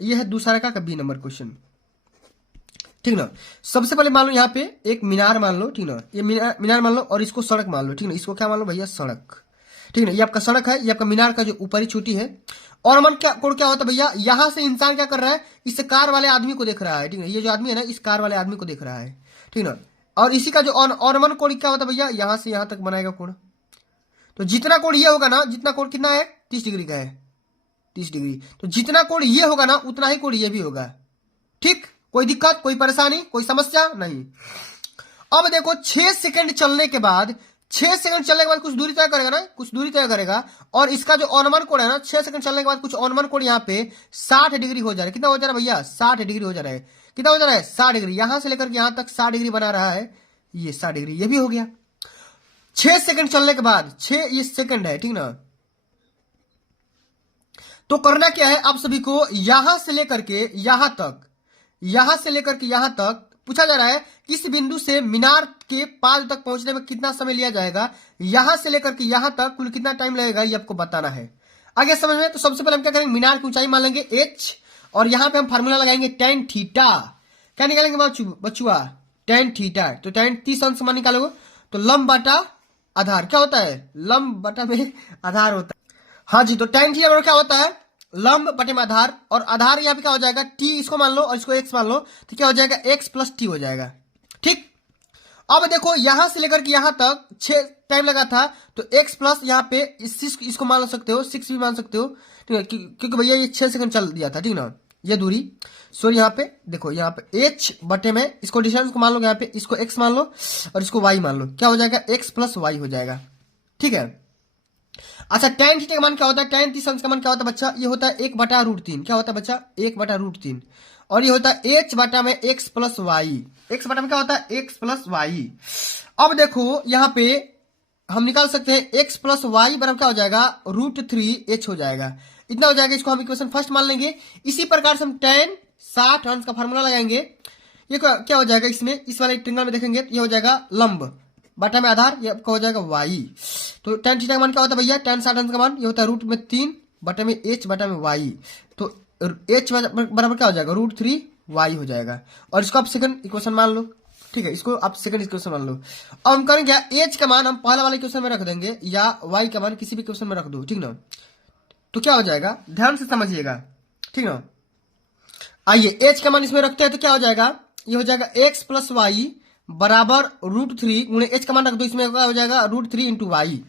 ये है दूसरा रेखा का बी नंबर क्वेश्चन, ठीक ना। सबसे पहले मान लो यहाँ पे एक मीनार मान लो, ठीक ना। ये मीनार मान लो और इसको सड़क मान लो, ठीक ना। इसको क्या मान लो भैया सड़क, ठीक ना। ये आपका सड़क है, ये आपका मीनार का जो ऊपरी चोटी है। और मन क्या कोण क्या होता है भैया, यहां से इंसान क्या कर रहा है, इस कार वाले आदमी को देख रहा है, ठीक ना। ये जो आदमी है ना इस कार वाले आदमी को देख रहा है, ठीक ना। और इसी का जो ऑनमन कोण क्या होता है भैया, यहां से यहां तक बनाएगा कोण। तो जितना कोण ये होगा ना, जितना कोण कितना है 30 डिग्री का है, 30 डिग्री। तो जितना कोण ये होगा ना उतना ही कोण ये भी होगा, ठीक। कोई दिक्कत कोई परेशानी कोई समस्या नहीं। अब देखो 6 सेकंड चलने के बाद, 6 सेकंड चलने के बाद कुछ दूरी तय करेगा ना, कुछ दूरी तय करेगा। और इसका जो अनुमान कोण है ना 6 सेकंड चलने के बाद कुछ अनुमान कोण यहाँ पे 60 डिग्री हो जा रहा है। कितना हो जा रहा है भैया 60 डिग्री हो जा रहा है। कितना हो जा रहा है 60 डिग्री। यहां से लेकर के यहां तक 60 डिग्री बना रहा है, ये 60 डिग्री ये भी हो गया 6 सेकंड चलने के बाद। 6 ये सेकंड है, ठीक ना। तो करना क्या है आप सभी को, यहां से लेकर के यहां तक, यहां से लेकर के यहां तक पूछा जा रहा है इस बिंदु से मीनार के पाद तक पहुंचने में कितना समय लिया जाएगा। यहां से लेकर के यहां तक कुल कितना टाइम लगेगा ये आपको बताना है। आगे समझ में। तो सबसे पहले हम क्या करेंगे, मीनार की ऊंचाई मान लेंगे h और यहां पे हम फार्मूला लगाएंगे tan थीटा। क्या निकालेंगे बचुआ tan थीटा। तो tan 30 अंश मान निकालोगे तो लंब बटा आधार क्या होता है, लंब बटा में आधार होता है। हाँ जी, तो tan थीटा बराबर क्या होता है लंब बटे में आधार। और आधार यहाँ पे क्या हो जाएगा t इसको मान लो और इसको x मान लो तो क्या हो जाएगा x प्लस टी हो जाएगा, ठीक। अब देखो यहां से लेकर के यहां तक 6 टाइम लगा था तो x प्लस यहाँ पे इसको मान सकते हो 6 भी मान सकते हो, ठीक है। क्योंकि भैया ये 6 सेकंड चल दिया था, ठीक ना। ये दूरी सॉरी यहाँ पे देखो यहाँ पे h बटे में इसको डिस्टेंस को मान लो, यहाँ पे इसको x मान लो और इसको y मान लो। क्या हो जाएगा x प्लस वाई हो जाएगा, ठीक है। अच्छा tan थीटा का मान क्या होता है, tan 30 अंश का मान क्या होता है बच्चा, ये होता है 1/√3। क्या होता है बच्चा 1/√3। और ये होता है h बटा में x प्लस वाई। x बटा में क्या होता है x प्लस वाई। अब देखो यहाँ पे हम निकाल सकते हैं x प्लस वाई बराबर क्या हो जाएगा √3h हो जाएगा। इतना हो जाएगा। इसको हम इक्वेशन फर्स्ट मान लेंगे। इसी प्रकार से हम tan 60 अंश का फार्मूला लगाएंगे, ये क्या हो जाएगा, इसमें इस वाले ट्रिंगल में देखेंगे तो ये हो जाएगा लंब बटा में आधार, ये आपका हो जाएगा वाई। तो tan थीटा का मान क्या होता है भैया, tan 60 अंश का मान ये होता है √3 बटा में h बटा में वाई। तो h बराबर क्या हो जाएगा, √3y हो जाएगा। और इसको आप सेकंड इक्वेशन मान लो, ठीक है, इसको आप सेकंड इक्वेशन मान लो। अब हम करेंगे h का मान हम पहले वाले इक्वेशन में रख देंगे या y का मान किसी भी इक्वेशन में रख दो, ठीक ना। तो क्या हो जाएगा, ध्यान से समझिएगा, ठीक ना। आइए h का मान इसमें रखते हैं तो क्या हो जाएगा, ये हो जाएगा x प्लस वाई बराबर √3 गुणे h का मान रख दो, इसमें क्या हो जाएगा √3 इंटू वाई।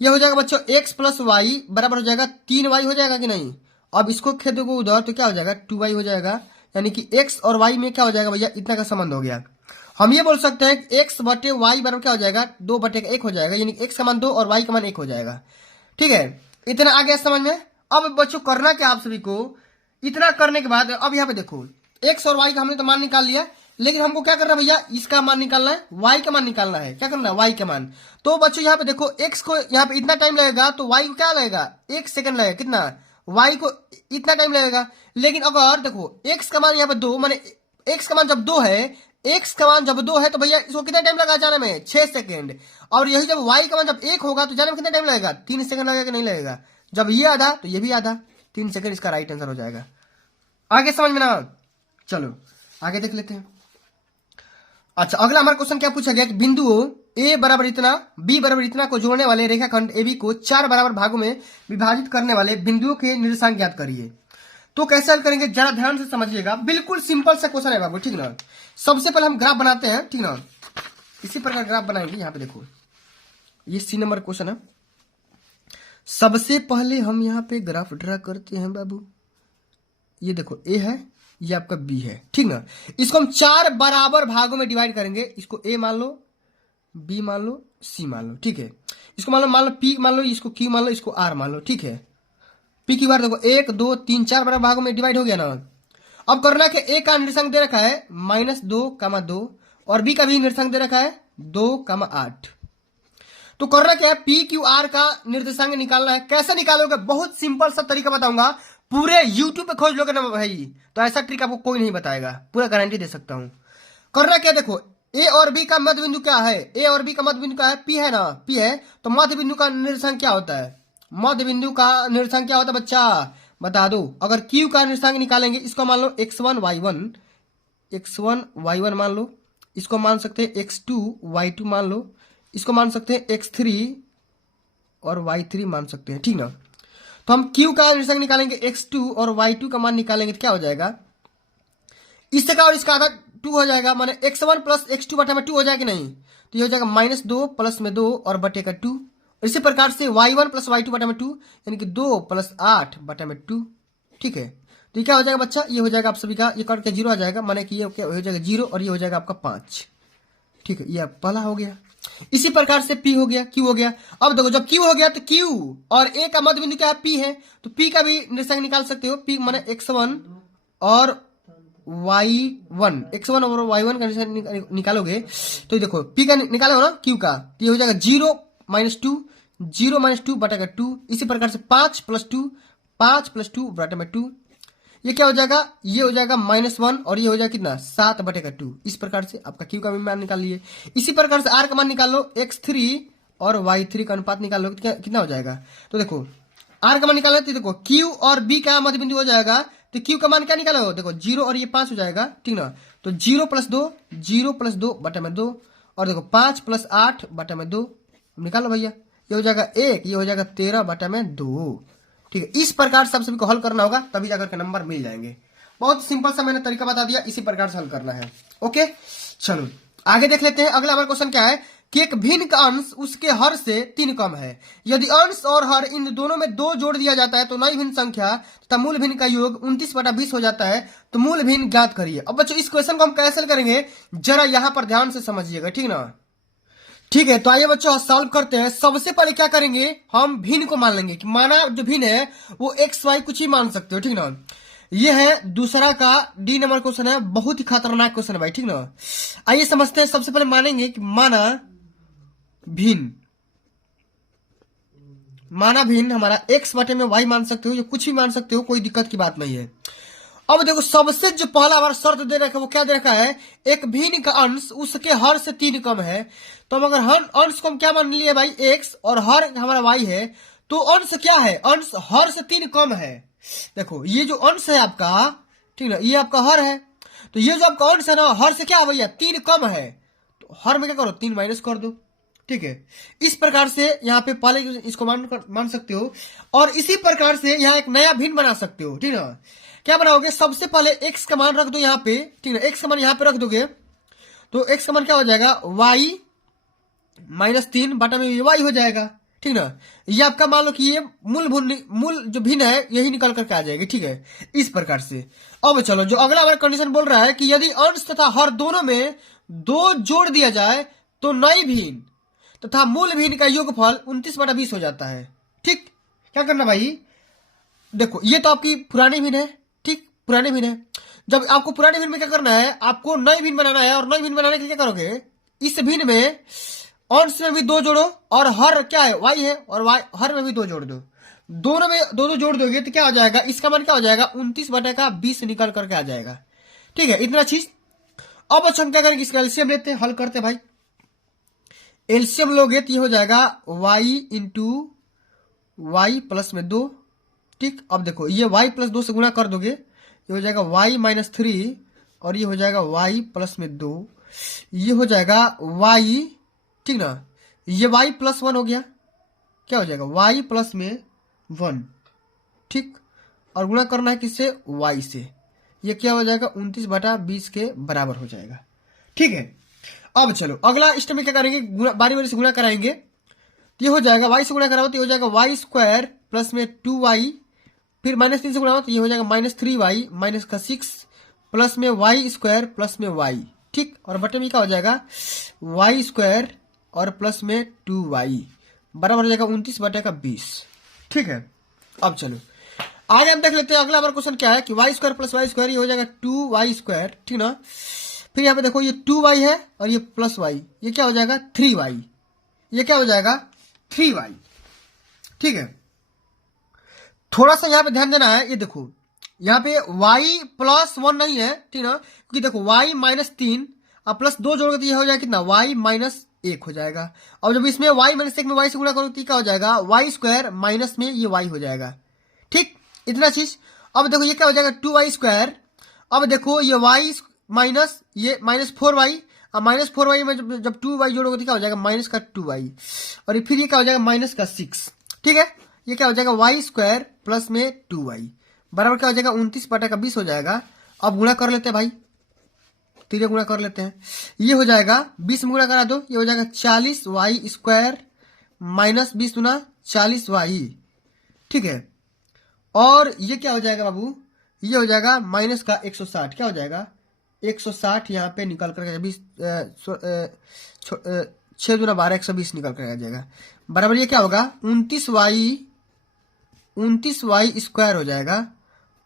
ये हो जाएगा बच्चों x प्लस वाई बराबर हो जाएगा 3y हो जाएगा कि नहीं। अब इसको खेद दो उधर तो क्या हो जाएगा 2y हो जाएगा, यानी कि x और y में क्या हो जाएगा भैया, इतना का संबंध हो गया। हम ये बोल सकते हैं x बटे वाई बराबर क्या हो जाएगा, 2 बटे 1 हो जाएगा, यानी x का मान 2 और y का मान 1 हो जाएगा, ठीक है। इतना आ गया समझ में। अब बच्चों करना क्या आप सभी को, इतना करने के बाद अब यहाँ पे देखो x और y का हमने तो मान निकाल लिया, लेकिन हमको क्या करना है भैया, इसका मान निकालना है, y का मान निकालना है। क्या करना है, y का मान। तो बच्चों यहाँ पे देखो x को यहाँ पे इतना टाइम लगेगा तो y को क्या लगेगा, 1 सेकंड लगेगा, कितना, y को इतना टाइम लगेगा। लेकिन अगर देखो x का मान यहाँ पे 2, माने x का मान जब 2 है, x का मान जब 2 है तो भैया इसको कितना टाइम लगा जाने में, 6 सेकंड। और यही जब y का मान जब 1 होगा तो जाने में कितना टाइम लगेगा, 3 सेकंड लगेगा कि नहीं लगेगा। जब ये आधा तो ये भी आधा, 3 सेकंड इसका राइट आंसर हो जाएगा। आगे समझ में ना, चलो आगे देख लेते हैं। अच्छा, अगला हमारा क्वेश्चन क्या पूछा गया कि बिंदुओं a बराबर इतना b बराबर इतना को जोड़ने वाले रेखाखंड AB को 4 बराबर भागों में विभाजित करने वाले बिंदुओं के निर्देशांक ज्ञात करिए। तो कैसे हल करेंगे, जरा ध्यान से समझिएगा, बिल्कुल सिंपल सा क्वेश्चन है बाबू, ठीक ना। सबसे पहले हम ग्राफ बनाते हैं, ठीक ना, इसी प्रकार ग्राफ बनाएंगे। यहाँ पे देखो ये C नंबर क्वेश्चन है। सबसे पहले हम यहाँ पे ग्राफ ड्रा करते हैं बाबू। ये देखो A है, ये आपका B है, ठीक ना। इसको हम 4 बराबर भागों में डिवाइड करेंगे। इसको A मान लो, B मान लो, C मान लो, ठीक है। इसको मान लो P मान लो, इसको Q मान लो, इसको R मान लो, ठीक है। P की बार देखो 1 2 3 4 बराबर भागों में डिवाइड हो गया ना। अब करना कि A का निर्देशांक दे रखा है -2, और B का भी निर्देशांक दे रखा है 2,8। तो करना क्या है, PQR का निर्देशांक निकालना है। कैसे निकालोगे, बहुत सिंपल सा तरीका बताऊंगा, पूरे YouTube पे खोज लोगे ना भाई, तो ऐसा ट्रिक आपको कोई नहीं बताएगा, पूरा गारंटी दे सकता हूं। करना क्या, देखो A और B का मध्य बिंदु क्या है, A और B का मध्य बिंदु क्या है, P है ना, P है। तो मध्य बिंदु का निर्देशांक क्या होता है, मध्य बिंदु का निर्देशांक क्या होता है बच्चा, बता दो। अगर Q का निर्देशांक निकालेंगे, इसको मान लो x1 y1 मान लो, इसको मान सकते हैं x2 y2 मान लो, इसको मान सकते हैं x3 और y3 मान सकते हैं, ठीक ना। तो हम Q का निर्देशांक निकालेंगे x2 और y2 का मान निकालेंगे तो क्या हो जाएगा, इससे का और इसका आधा 2 हो जाएगा, माने x1 प्लस x2 बटा में 2 हो जाएगा नहीं, तो ये हो जाएगा -2 प्लस में 2 और बटे का 2। इसी प्रकार से y1 प्लस y2 बटा में 2, यानी कि 2 + 8 बटा में 2, ठीक है। तो ये क्या हो जाएगा बच्चा, ये हो जाएगा आप सभी का, ये कट के 0 आ जाएगा, माने कि ये क्या हो जाएगा 0 और ये हो जाएगा आपका 5, ठीक है। ये पहला हो गया। इसी प्रकार से P हो गया, Q हो गया। अब देखो जब Q हो गया तो Q और A का मध्य बिंदु क्या है, P है, तो P का भी निर्देशांक निकाल सकते हो। P माने x1 और y1, x1 और y1 का निर्देशांक निकालोगे तो देखो P का निकाले हो ना Q का, तो ये हो जाएगा 0 - 2 बटा का 2। इसी प्रकार से 5 + 2 बटा में 2, ये क्या हो जाएगा, ये हो जाएगा -1 और ये हो जाएगा कितना 7 बटे का 2। इस प्रकार से आपका Q का भी मान निकाल लिए। इसी प्रकार से R का मान निकाल लो, x3 और y3 का अनुपात निकाल लो, कितना हो जाएगा। तो देखो R का मान निकालना, तो देखो Q और B का मध्य बिंदु हो जाएगा, तो Q का मान क्या निकालो, देखो 0 और ये 5 हो जाएगा, ठीक ना। तो 0 + 2 बटा में 2, और देखो 5 + 8 बटा में 2 निकालो भैया, ये हो जाएगा 1, ये हो जाएगा 13 बटा में 2, ठीक है। इस प्रकार से आप सभी को हल करना होगा, तभी जाकर के नंबर मिल जाएंगे। बहुत सिंपल सा मैंने तरीका बता दिया, इसी प्रकार से हल करना है। ओके, चलो आगे देख लेते हैं। अगला हमारा क्वेश्चन क्या है कि एक भिन्न का अंश उसके हर से 3 कम है। यदि अंश और हर इन दोनों में 2 जोड़ दिया जाता है तो नई भिन्न संख्या तथा मूल भिन्न का योग 29/20 हो जाता है। तो मूल भिन्न ज्ञात करिए। अब बच्चों इस क्वेश्चन को हम कैसे करेंगे, जरा यहां पर ध्यान से समझिएगा, ठीक ना। ठीक है, तो आइए बच्चों सॉल्व करते हैं। सबसे पहले क्या करेंगे, हम भिन्न को मान लेंगे कि माना जो भिन्न है वो एक्स वाई कुछ ही मान सकते हो, ठीक ना। ये है दूसरा का डी नंबर क्वेश्चन है, बहुत ही खतरनाक क्वेश्चन है भाई, ठीक ना। आइए समझते हैं। सबसे पहले मानेंगे कि माना भिन्न हमारा एक्स बटे में वाई मान सकते हो, या कुछ भी मान सकते हो, कोई दिक्कत की बात नहीं है। अब देखो सबसे जो पहला हमारा शर्त दे रखा है वो क्या दे रखा है, एक भिन्न का अंश उसके हर से 3 कम है। तो अब अगर हर अंश को हम क्या मान लिए भाई x और हर हमारा y है, तो अंश क्या है, अंश हर से 3 कम है। देखो ये जो अंश है आपका, ठीक है, ये आपका हर है, तो ये जो आपका अंश है ना, हर से क्या है भैया 3 कम है, तो हर में क्या करो 3 माइनस कर दो। ठीक है, इस प्रकार से यहाँ पे पहले इसको मान सकते हो, और इसी प्रकार से यहाँ एक नया भिन्न बना सकते हो। ठीक है, क्या बनाओगे, सबसे पहले x का मान रख दो यहाँ पे। ठीक है, x का मान यहाँ पे रख दोगे तो x का मान क्या हो जाएगा, y -3 बटा में y हो जाएगा। ठीक ना, ये आपका मान लो कि ये मूल जो भिन्न है यही निकल करके आ जाएगी। ठीक है, इस प्रकार से। अब चलो जो अगला हमारा कंडीशन बोल रहा है कि यदि अंश तथा हर दोनों में 2 जोड़ दिया जाए तो नई भिन्न तथा मूल भिन्न का योगफल 29/20 हो जाता है। ठीक, क्या करना भाई, देखो ये तो आपकी पुरानी भिन्न है। ठीक, पुरानी भिन्न है। जब आपको पुरानी भिन्न में क्या करना है, आपको नई भिन्न बनाना है, और नई भिन्न बनाने के लिए क्या करोगे, इस भिन्न में अंश में भी 2 जोड़ो, और हर क्या है y है, और y हर में भी 2 जोड़ दो, दोनों में 2 जोड़ दोगे तो क्या हो जाएगा, इसका मान क्या हो जाएगा 29/20 निकल करके आ जाएगा। ठीक है, इतना चीज। अब अच्छा हम क्या करेंगे, इसका एलसीएम लेते हैं, हल करते हैं भाई। एलसीएम लोगे तो ये हो जाएगा y इंटू वाई प्लस में 2। ठीक, अब देखो ये y प्लस 2 से गुणा कर दोगे, ये हो जाएगा y -3, और ये हो जाएगा y प्लस में 2, ये हो जाएगा y, ठीक ना, ये y प्लस 1 हो गया, क्या हो जाएगा y प्लस में 1। ठीक, और गुणा करना है किससे, y से, ये क्या हो जाएगा 29/20 के बराबर हो जाएगा। ठीक है, अब चलो अगला स्टेप में क्या करेंगे, बारी बारी से गुणा कराएंगे। तो ये हो जाएगा y से गुणा कराओ तो ये हो जाएगा y² प्लस में 2y, फिर -3 से गुणा हो तो ये हो जाएगा -3y माइनस का 6 प्लस में y² प्लस में y। ठीक, और बटे में क्या हो जाएगा y² और प्लस में 2y बराबर हो जाएगा 29/20। ठीक है, अब चलो आगे हम देख लेते हैं। अगला हमारा क्वेश्चन क्या है कि y² प्लस y² ये हो जाएगा 2y²। ठीक ना, फिर यहाँ पे देखो ये 2y है और ये प्लस y, ये क्या हो जाएगा 3y, ये क्या हो जाएगा 3y। ठीक है, थोड़ा सा यहाँ पे ध्यान देना है, ये देखो यहाँ पे y प्लस 1 नहीं है। ठीक ना, क्योंकि देखो y -3 और प्लस 2 जोड़ोगे तो ये हो जाएगा कितना, y -1 हो जाएगा। और जब इसमें y -1 में y से गुणा करोगे तो क्या हो जाएगा y² माइनस में ये y हो जाएगा। ठीक, इतना चीज। अब देखो ये क्या हो जाएगा 2y²। अब देखो ये y माइनस ये -4y, और -4y में जब 2y जोड़ोगे तो क्या हो जाएगा -2y, और फिर ये क्या हो जाएगा -6। ठीक है, ये क्या हो जाएगा y² प्लस में 2y बराबर क्या हो जाएगा 29/20 हो जाएगा। अब गुणा कर लेते हैं भाई, तीन गुणा कर लेते हैं, ये हो जाएगा 20 में गुणा करा दो, ये हो जाएगा 40y² माइनस 20 गुना 40y। ठीक है, और ये क्या हो जाएगा बाबू, ये हो जाएगा माइनस का 160, क्या हो जाएगा 160 यहाँ पे निकल कर 6 गुना 12 120 निकल कर आ जाएगा, बराबर ये क्या होगा 29y² हो जाएगा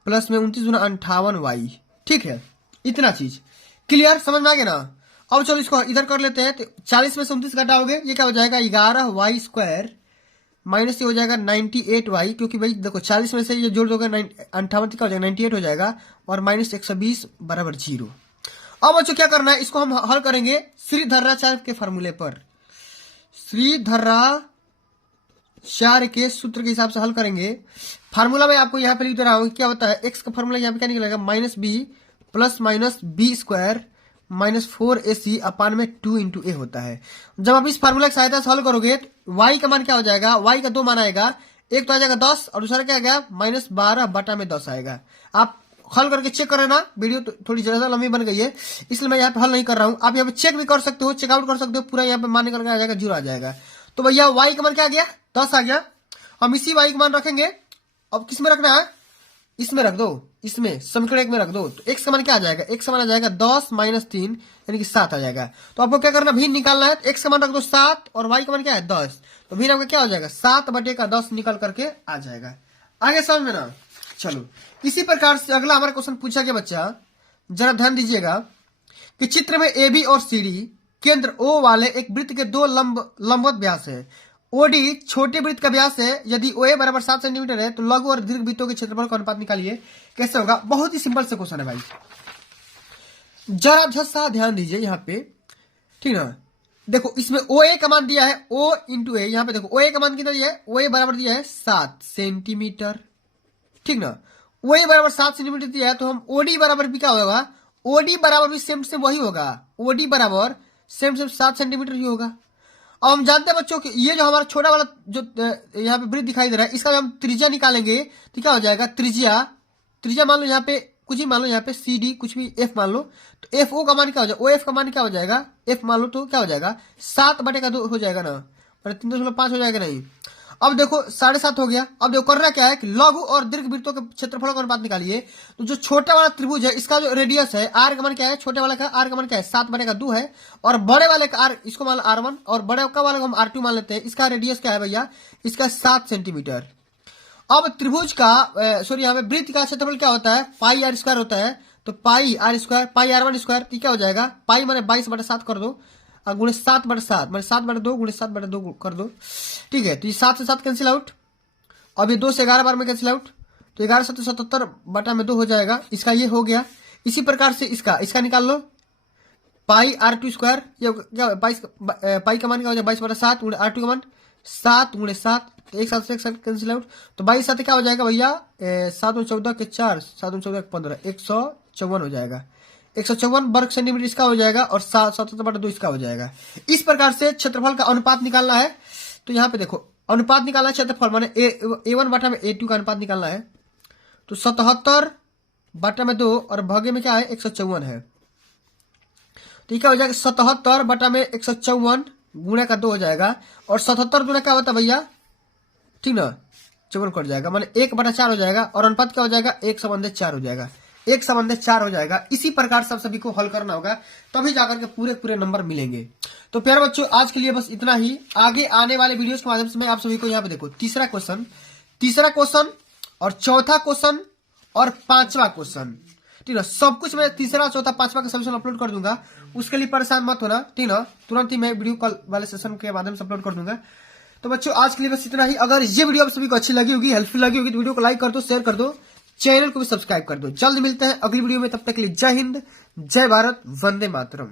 प्लस में 29 गुना 58y। ठीक है, इतना चीज क्लियर, समझ में आ गया ना। अब चलो इसको इधर कर लेते हैं, तो 40 में से 29 घटाओगे ये क्या हो जाएगा 11y² माइनस ये हो जाएगा 98y, क्योंकि भाई देखो 40 में से ये जोड़ दोगे 58 का हो जाएगा 98 हो जाएगा, और माइनस 120 बराबर 0। अब बच्चों क्या करना है, इसको हम हल करेंगे श्रीधराचार्य के फॉर्मूले पर, श्रीधराचार्य के सूत्र के हिसाब से हल करेंगे। फार्मूला में आपको यहाँ पे लिख दे रहा हूँ, क्या होता है x का फार्मूला यहाँ पे क्या निकलेगा -b plus minus b² minus 4ac अपान में 2 × a होता है। जब आप इस फार्मूला की सहायता से हल करोगे तो y का मान क्या हो जाएगा, y का 2 मान आएगा, एक तो आ जाएगा 10 और दूसरा क्या आएगा -12/10 आएगा। आप हल करके चेक कर लेना, वीडियो तो थोड़ी ज्यादा लंबी बन गई है इसलिए मैं यहाँ पे हल नहीं कर रहा हूँ, आप यहाँ पे चेक भी कर सकते हो, चेकआउट कर सकते हो, पूरा यहाँ पे मान निकल के आ जाएगा 0 आ जाएगा। तो भैया y का मान क्या आ गया 10 आ गया, हम इसी y का मान रखेंगे। अब किस में रखना है, इसमें रख दो, इसमें समीकरण 1 में रख दो, तो x का मान क्या आ जाएगा, x का मान आ जाएगा 10 - 3 यानी कि 7 आ जाएगा। तो आपको क्या करना, भिन्न निकालना है, x का मान रख दो 7 और y का मान क्या है 10, तो भिन्न आपका क्या हो जाएगा 7/10 निकल करके आ जाएगा। आगे समझ में ना। चलो इसी प्रकार से अगला हमारा क्वेश्चन पूछा गया बच्चा, जरा ध्यान दीजिएगा कि चित्र में AB और CD केंद्र O वाले एक वृत्त के 2 लंबवत व्यास है, ओडी छोटे वृत्त का व्यास है, यदि ओए बराबर 7 सेंटीमीटर है तो लघु और दीर्घ वृत्तों के क्षेत्रफल का अनुपात निकालिए। कैसे होगा? बहुत ही सिंपल से क्वेश्चन है भाई, जरा झसा ध्यान दीजिए यहाँ पे, ठीक ना। देखो इसमें ओ ए का मान दिया है, ओ इंटू ए, यहाँ पे देखो ओ ए का मान कितना दिया है, ओ ए बराबर दिया है 7 सेंटीमीटर, ठीक ना। ओ ए बराबर 7 सेंटीमीटर दिया है तो हम ओडी बराबर भी क्या होगा, ओडी बराबर भी सेम से वही होगा, ओडी बराबर सेम 7 सेंटीमीटर ही होगा। अब हम जानते हैं बच्चों कि ये जो हमारा छोटा वाला जो यहाँ पे वृत्त दिखाई दे रहा है, इसका हम त्रिज्या निकालेंगे तो क्या हो जाएगा, त्रिज्या मान लो यहाँ पे कुछ ही मान लो, यहाँ पे सी डी कुछ भी एफ मान लो, तो एफ ओ का मान क्या हो जाएगा, ओ एफ का मान क्या हो जाएगा, एफ मान लो तो क्या हो जाएगा 7/2 हो जाएगा ना, 3.5 हो जाएगा नहीं। अब देखो 7.5 हो गया। अब देखो करना क्या है कि लघु और दीर्घ वृत्तों के क्षेत्रफल का अनुपात निकालिए। तो जो छोटा वाला त्रिभुज है इसका जो रेडियस है आर का मान क्या है, छोटे वाले का आर का मान क्या है 7/2 है, और बड़े वाले का आर इसको मान R1 और बड़े का वाले को हम R2 मान लेते हैं। इसका रेडियस क्या है भैया, इसका 7 सेंटीमीटर। अब त्रिभुज का सॉरी यहाँ पे वृत्त का क्षेत्रफल क्या होता है, पाई आर स्क्वायर होता है, तो pi R square pi R1 square, क्या हो जाएगा पाई माने 22/7 कर दो, गुणे 7/7 मैंने 7/2 गुणे 7/2 कर दो, ठीक है। तो ये 7 से 7 कैंसिल आउट, अब ये 2 से 11 बार में कैंसिल आउट, तो 11 7 77/2 हो जाएगा। इसका ये हो गया। इसी प्रकार से इसका निकाल लो, पाई R2 स्क्वायर, ये क्या पाई का मान क्या हो जाएगा 22/7 गुणे R2 का मान 7 गुणे 7, तो एक साथ से एक साथ कैंसिल आउट, तो 22 साथ क्या हो जाएगा भैया 7 और 14 के 4, 7 और 14 के 15, 154 हो जाएगा। 154 वर्ग सेंटीमीटर इसका हो जाएगा और 77/2 इसका हो जाएगा। इस प्रकार से क्षेत्रफल का अनुपात निकालना है। तो यहाँ पे देखो अनुपात निकालना है क्षेत्रफल माने A1/A2 का अनुपात निकालना है। तो 77/2 और भागे में क्या है 154 है, तो क्या हो जाएगा 77/154 गुणे का 2 हो जाएगा, और 77 गुना क्या होता है भैया, ठीक ना 54 कट जाएगा माने 1/4 हो जाएगा, और अनुपात क्या हो जाएगा 1/4 हो जाएगा, 1/4 हो जाएगा। इसी प्रकार सब सभी को हल करना होगा, तभी जाकर के पूरे नंबर मिलेंगे। तो प्यारे बच्चों आज के लिए बस इतना ही। आगे आने वाले वीडियोस के माध्यम से मैं आप सभी को यहाँ पे देखो तीसरा क्वेश्चन और चौथा क्वेश्चन और पांचवा क्वेश्चन, ठीक है, सब कुछ मैं तीसरा चौथा पांचवा का सोल्यूशन अपलोड कर दूंगा। उसके लिए परेशान मत होना, ठीक है, तुरंत ही मैं वीडियो कॉल वाले सेशन के माध्यम से अपलोड कर दूंगा। तो बच्चों आज के लिए बस इतना ही। अगर ये वीडियो आप सभी को अच्छी लगी होगी, हेल्पफुल लगी होगी, तो वीडियो को लाइक कर दो, शेयर कर दो, चैनल को भी सब्सक्राइब कर दो। जल्द मिलते हैं अगली वीडियो में, तब तक के लिए जय हिंद, जय भारत, वंदे मातरम।